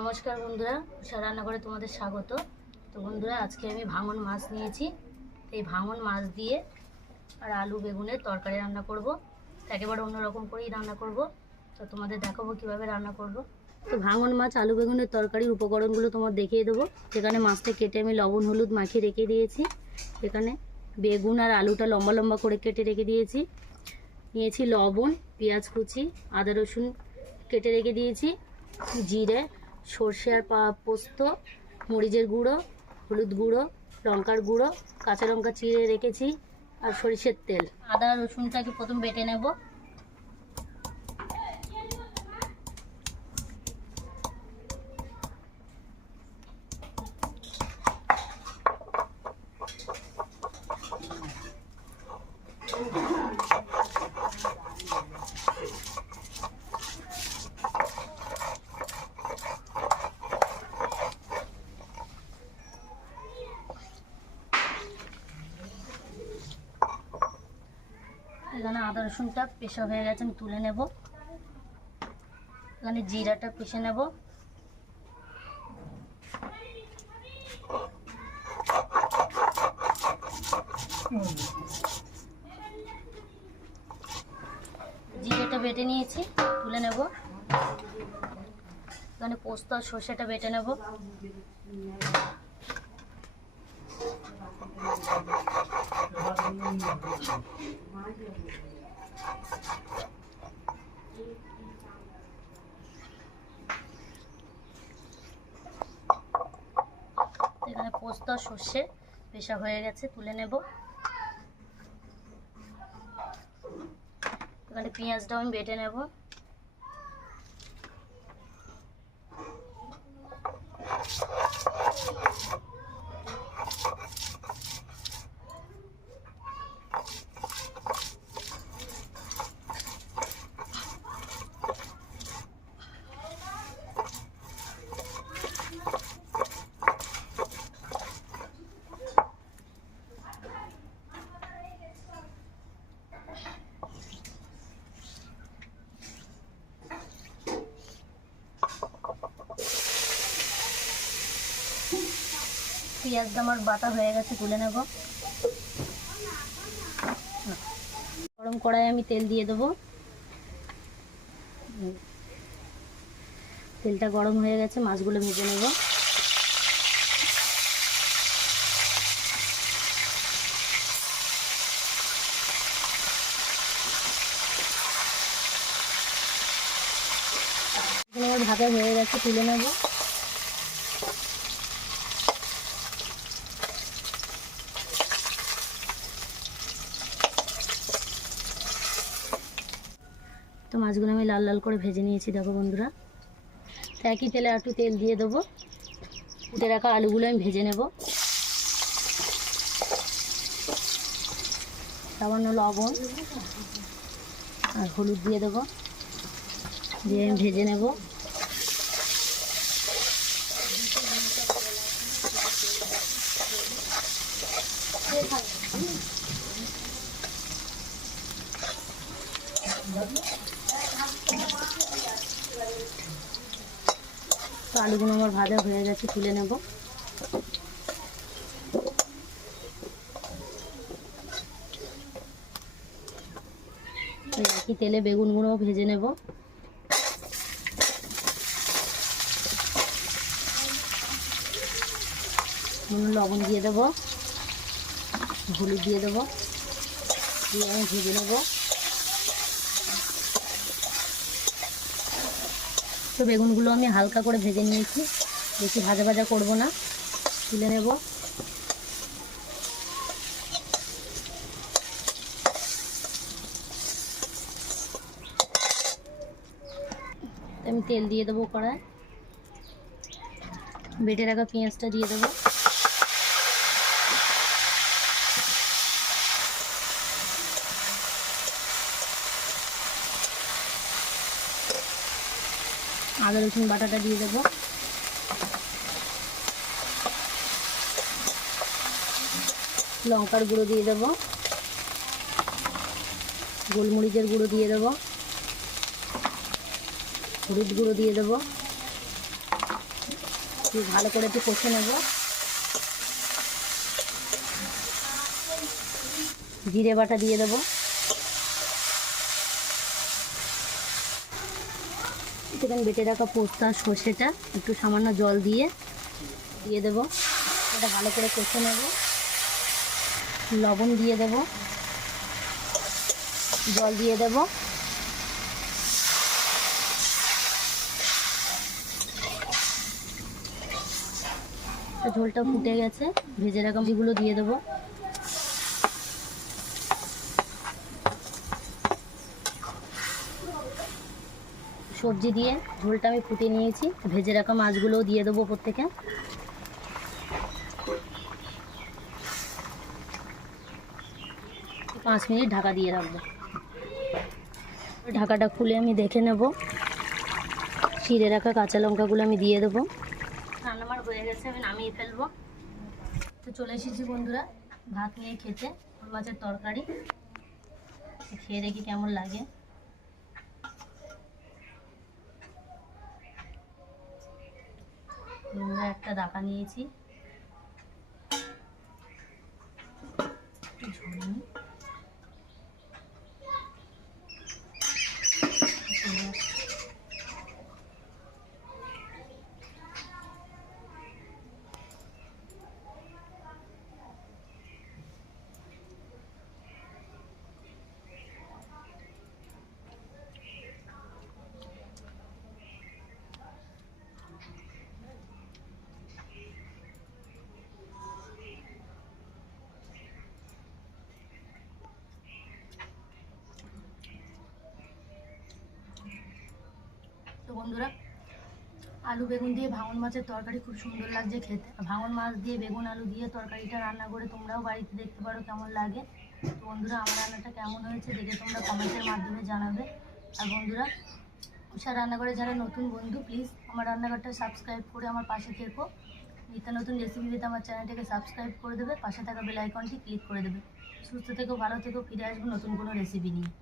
নমস্কার বন্ধুরা, উষা রান্নাঘরে তোমাদের স্বাগত। তো বন্ধুরা, আজকে আমি ভাঙন মাছ নিয়েছি। এই ভাঙন মাছ দিয়ে আর আলু বেগুনের তরকারি রান্না করব। একেবারে অন্যরকম করেই রান্না করব। তো তোমাদের দেখাবো কিভাবে রান্না করব। তো ভাঙন মাছ আলু বেগুনের তরকারির উপকরণগুলো তোমার দেখিয়ে দেবো। সেখানে মাছটা কেটে আমি লবণ হলুদ মাখিয়ে রেখে দিয়েছি। এখানে বেগুন আর আলুটা লম্বা লম্বা করে কেটে রেখে দিয়েছি। নিয়েছি লবণ, পেঁয়াজ কুচি, আদা রসুন কেটে রেখে দিয়েছি, জিরে, সর্ষে আর পোস্ত, মরিচের গুঁড়ো, হলুদ গুঁড়ো, লঙ্কার গুঁড়ো, কাঁচা লঙ্কা চিড়ে রেখেছি আর সরিষের তেল। আদা রসুনটাকে প্রথম বেটে নেব। এখানে আদা রসুনটা পেশা হয়ে গেছে, আমি তুলে নেব। এখানে জিরাটা পিষে নেব। জিরেটা বেটে নিয়েছি, তুলে নেব। এখানে পোস্ত আর সর্ষেটা বেটে নেব। এখানে পোস্ত আর সর্ষে পেশা হয়ে গেছে, তুলে নেব। এখানে পেঁয়াজটাও আমি বেটে নেব। পেঁয়াজটা আমার বাটা হয়ে গেছে, তুলে নেব। গরম কড়াই আমি তেল দিয়ে দেবো। তেলটা গরম হয়ে গেছে, মাছগুলো ভেজে নেব। আমার ভাজা হয়ে গেছে, তুলে নেব। তো মাছগুলো আমি লাল লাল করে ভেজে নিয়েছি, দেখো বন্ধুরা। তো একই তেলে একটু তেল দিয়ে দেবো। কুটে রাখা আলুগুলো আমি ভেজে নেব। সামান্য লবণ আর হলুদ দিয়ে দেবো, দিয়ে আমি ভেজে নেব। তো আলুগুলো আমার ভাজা হয়ে গেছে, তুলে নেব। একই তেলে বেগুনগুলোও ভেজে নেব। লবণ দিয়ে দেবো, হলুদ দিয়ে দেবো, দিয়ে আমি ভেজে নেব। তো বেগুনগুলো আমি হালকা করে ভেজে নিয়েছি, বেশি ভাজা ভাজা করব না, তুলে নেব। আমি তেল দিয়ে দেবো কড়ায়। বেটে রাখা পেঁয়াজটা দিয়ে দেবো। আদা রসুন বাটাটা দিয়ে দেবো। লঙ্কার গুঁড়ো দিয়ে দেবো, গোলমরিচের গুঁড়ো দিয়ে দেবো, হলুদ গুঁড়ো দিয়ে দেবো, ভালো করে একটু কষে নেব। জিরে বাটা দিয়ে দেবো। এখানে বেটে রাখা পোস্ত আর সর্ষেটা একটু সামান্য জল দিয়ে দেবো। এটা ভালো করে কষে নেব। লবণ দিয়ে দেব, জল দিয়ে দেব। ঝোলটা ফুটে গেছে, ভেজে রাখা মাছগুলো দিয়ে দেবো। সবজি দিয়ে ঝোলটা আমি ফুটে নিয়েছি, ভেজে রাখা মাছগুলোও দিয়ে দেবো ওপর থেকে। 5 মিনিট ঢাকা দিয়ে রাখবো। ঢাকাটা খুলে আমি দেখে নেব। ছিঁড়ে রাখা কাঁচা লঙ্কাগুলো আমি দিয়ে দেবো। রান্না আমার হয়ে গেছে, আমি নামিয়ে ফেলবো। তো চলে এসেছি বন্ধুরা ভাত নিয়ে খেতে, মাছের তরকারি। খেয়ে দেখি কেমন লাগে। একটা দাকা নিয়েছি, ঝোল নিই। তো বন্ধুরা, আলু বেগুন দিয়ে ভাঙন মাছের তরকারি খুব সুন্দর লাগছে খেতে। ভাঙন মাছ দিয়ে বেগুন আলু দিয়ে তরকারিটা রান্না করে তোমরাও বাড়িতে দেখতে পারো কেমন লাগে। তো বন্ধুরা, আমার রান্নাটা কেমন হয়েছে দেখে তোমরা কমেন্টের মাধ্যমে জানাবে। আর বন্ধুরা, উষা রান্নাঘরে যারা নতুন বন্ধু, প্লিজ আমার রান্নাঘরটা সাবস্ক্রাইব করে আমার পাশে থেকো। নিত্য নতুন রেসিপি দিতে আমার চ্যানেলটাকে সাবস্ক্রাইব করে দেবে, পাশে থাকা বেল আইকনটি ক্লিক করে দেবে। সুস্থ থেকো, ভালো থেকো, ফিরে আসবো নতুন কোনো রেসিপি নিয়ে।